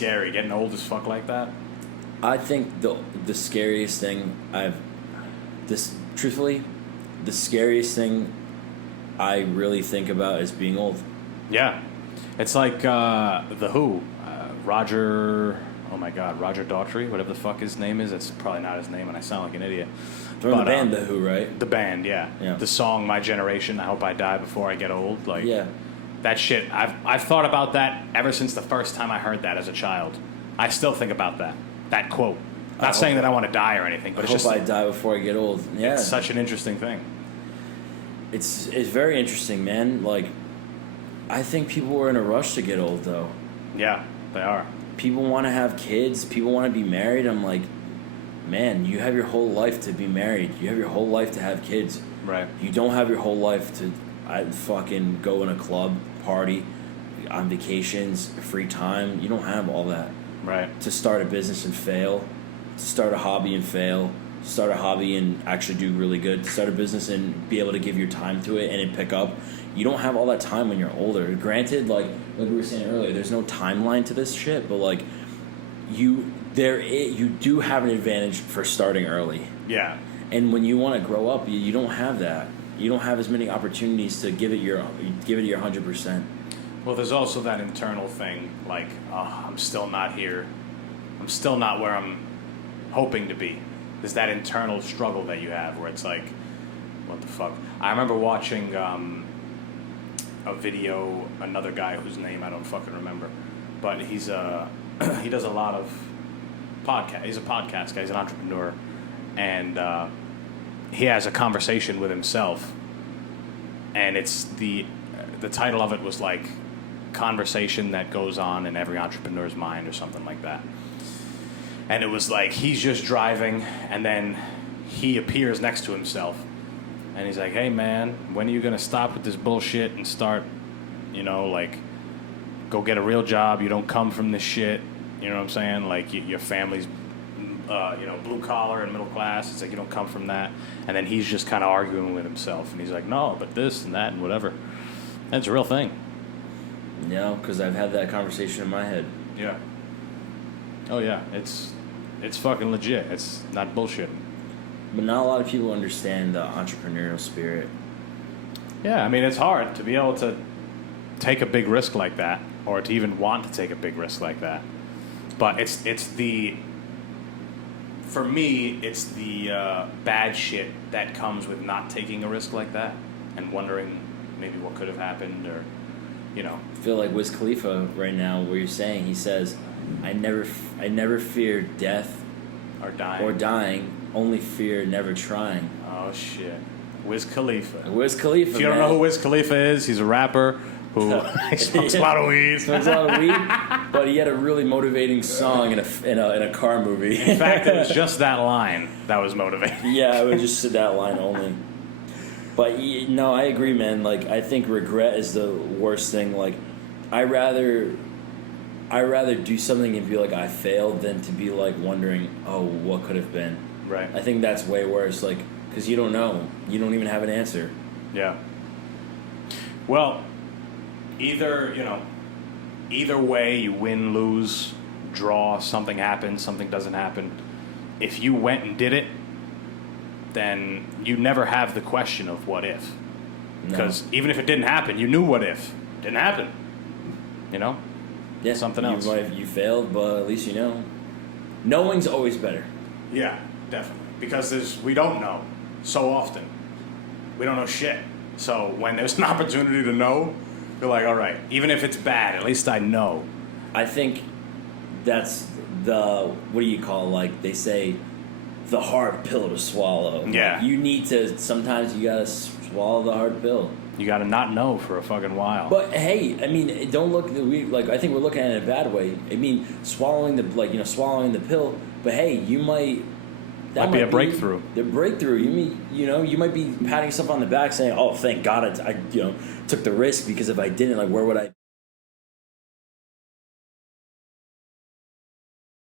scary, getting old as fuck like that. I think the scariest thing truthfully, the scariest thing I really think about is being old. Yeah. It's like The Who. Roger Daughtry, whatever the fuck his name is. It's probably not his name, and I sound like an idiot. From the band The Who, right? The band, yeah. The song "My Generation," I hope I die before I get old. Like, yeah. That shit. I've thought about that ever since the first time I heard that as a child. I still think about that quote. Not saying that I want to die or anything, but I die before I get old. Yeah. It's such an interesting thing. It's very interesting, man. Like, I think people are in a rush to get old, though. Yeah, they are. People want to have kids. People want to be married. I'm like, man, you have your whole life to be married. You have your whole life to have kids. Right. You don't have your whole life to fucking go in a club, party, on vacations, free time. You don't have all that. Right. To start a business and fail. To start a hobby and fail. To start a hobby and actually do really good. To start a business and be able to give your time to it and it pick up. You don't have all that time when you're older. Granted, like we were saying earlier, there's no timeline to this shit, but like you do have an advantage for starting early. Yeah. And when you want to grow up, you don't have that. You don't have as many opportunities to give it your 100%. Well, there's also that internal thing, like, I'm still not here. I'm still not where I'm hoping to be. There's that internal struggle that you have where it's like, what the fuck? I remember watching a video, another guy whose name I don't fucking remember, but he does a lot of podcast. He's a podcast guy. He's an entrepreneur, and he has a conversation with himself, and it's the title of it was like conversation that goes on in every entrepreneur's mind or something like that. And it was like he's just driving, and then he appears next to himself, and he's like, "Hey man, when are you gonna stop with this bullshit and start, like, go get a real job? You don't come from this shit. You know what I'm saying? Like your family's, blue collar and middle class. It's like you don't come from that." And then he's just kind of arguing with himself, and he's like, "No, but this and that and whatever." And it's a real thing. Yeah, because I've had that conversation in my head. Yeah. Oh yeah, it's fucking legit. It's not bullshit. But not a lot of people understand the entrepreneurial spirit. Yeah, I mean, it's hard to be able to take a big risk like that, or to even want to take a big risk like that. But for me, it's the bad shit that comes with not taking a risk like that and wondering maybe what could have happened, or, I feel like Wiz Khalifa right now, where you're saying, he says, I never fear death or dying, only fear never trying. Oh shit. Wiz Khalifa. Wiz Khalifa. If you don't know who Wiz Khalifa is, he's a rapper who smokes a lot of weed. Smokes a lot of weed, but he had a really motivating song in a car movie. In fact, it was just that line that was motivating. Yeah, I would just say that line only. But no, I agree, man. Like, I think regret is the worst thing. Like, I rather do something and be like I failed than to be like wondering, oh, what could have been. Right. I think that's way worse. Like, because you don't know, you don't even have an answer. Yeah. Well, either way, you win, lose, draw, something happens, something doesn't happen. If you went and did it, then you never have the question of what if. Because even if it didn't happen, you knew what if. It didn't happen. Yeah, something else. You failed, but at least you know. Knowing's always better. Yeah, definitely. Because we don't know so often. We don't know shit. So when there's an opportunity to know, you're like, all right, even if it's bad, at least I know. I think that's what do you call, like, they say, the hard pill to swallow. Yeah. Like, you need to, sometimes you gotta swallow the hard pill. You gotta not know for a fucking while. But hey, I mean, don't look. I think we're looking at it in a bad way. I mean, swallowing the pill. But hey, you might. That might be a breakthrough. The breakthrough. You might be patting yourself on the back, saying, "Oh, thank God, I took the risk, because if I didn't, like, where would I?"